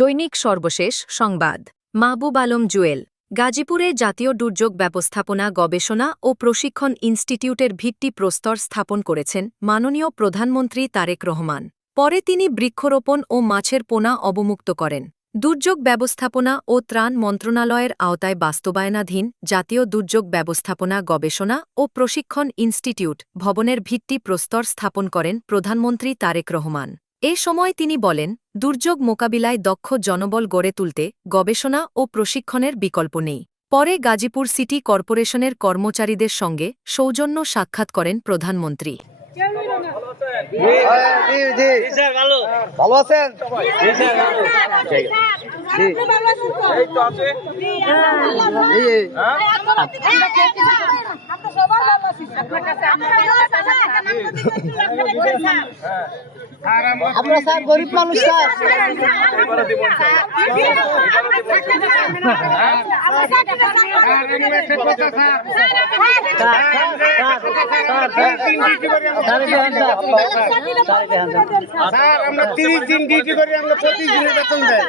দৈনিক সর্বশেষ সংবাদ। মাহবুব আলম জুয়েল। গাজীপুরে জাতীয় দুর্যোগ ব্যবস্থাপনা গবেষণা ও প্রশিক্ষণ ইনস্টিটিউটের ভিত্তিপ্রস্তর স্থাপন করেছেন মাননীয় প্রধানমন্ত্রী তারেক রহমান। পরে তিনি বৃক্ষরোপণ ও মাছের পোনা অবমুক্ত করেন। দুর্যোগ ব্যবস্থাপনা ও ত্রাণ মন্ত্রণালয়ের আওতায় বাস্তবায়নাধীন জাতীয় দুর্যোগ ব্যবস্থাপনা গবেষণা ও প্রশিক্ষণ ইনস্টিটিউট ভবনের ভিত্তিপ্রস্তর স্থাপন করেন প্রধানমন্ত্রী তারেক রহমান। এ সময় তিনি বলেন, দুর্যোগ মোকাবিলায় দক্ষ জনবল গড়ে তুলতে গবেষণা ও প্রশিক্ষণের বিকল্প নেই। পরে গাজীপুর সিটি কর্পোরেশনের কর্মচারীদের সঙ্গে সৌজন্য সাক্ষাৎ করেন প্রধানমন্ত্রী। আমরা স্যার গরিব মানুষ স্যার। আমরা 30 দিন ডিউটি করি, আমরা প্রতিদিনের বেতন দেয়।